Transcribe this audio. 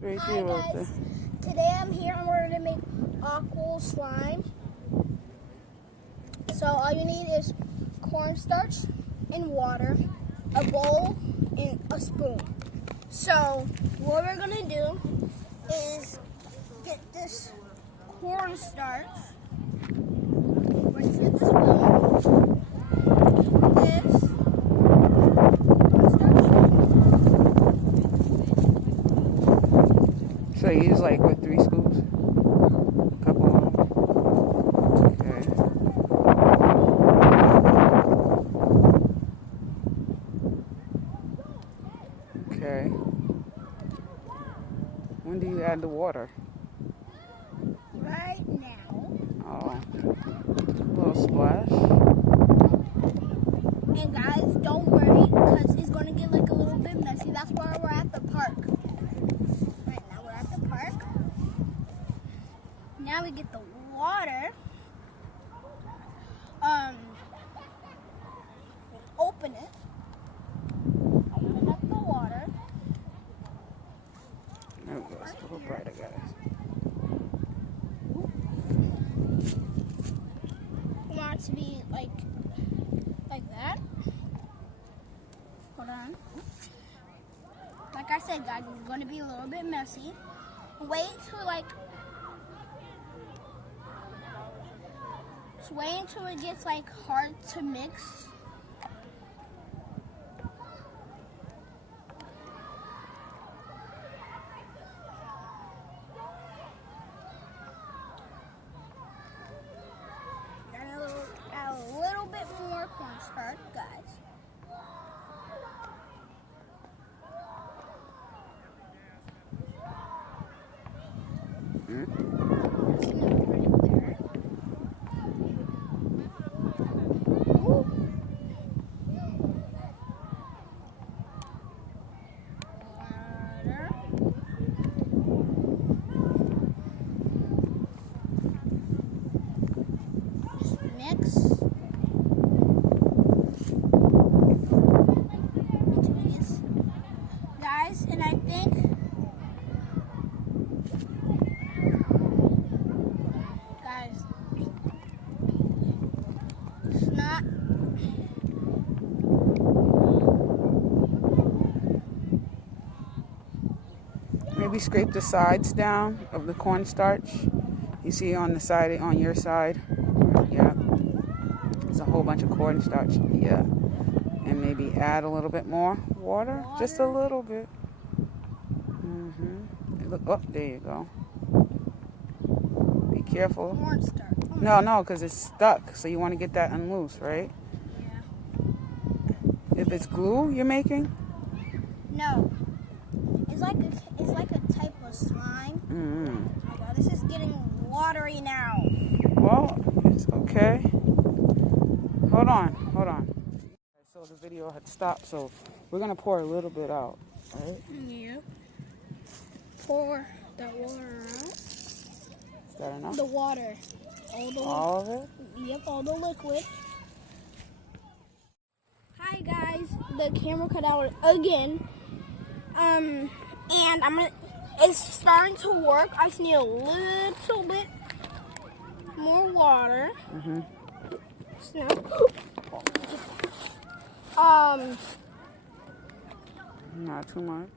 great Hi deal out guys, there. today I'm here and we're going to make aqua slime. So all you need is cornstarch and water, a bowl, and a spoon. So what we're going to do is get this cornstarch, right through the spoon, this So you use like what, 3 scoops? A couple of them. Okay. Okay. When do you add the water? right now. Oh, a little splash. And guys, don't worry, because it's going to get like a little bit messy. That's why we're at the park. Right now we're at the park. Now we get the water. Open it. Open up the water. There it goes. A little brighter, guys. We want it to be like that. Hold on. Like I said, guys, it's going to be a little bit messy. Wait until it gets like hard to mix. Add a little bit more cornstarch, guys. Mix. Guys, and I think it's not Maybe scrape the sides down of the cornstarch. You see on the side, on your side. Yeah. There's a whole bunch of cornstarch. Yeah. And maybe add a little bit more water. Just a little bit. Look, oh, there you go. Be careful. cornstarch. No, because it's stuck. So you want to get that unloose, right? Yeah. If it's glue you're making? No. It's like a type of slime. Oh my God, this is getting watery now. Well, it's okay. Hold on. So the video had stopped, so we're going to pour a little bit out, right? Yeah. Pour that water out. Is that enough? The water. All of it? Yep, all the liquid. Hi guys, the camera cut out again. And it's starting to work. I just need a little bit more water. Not too much.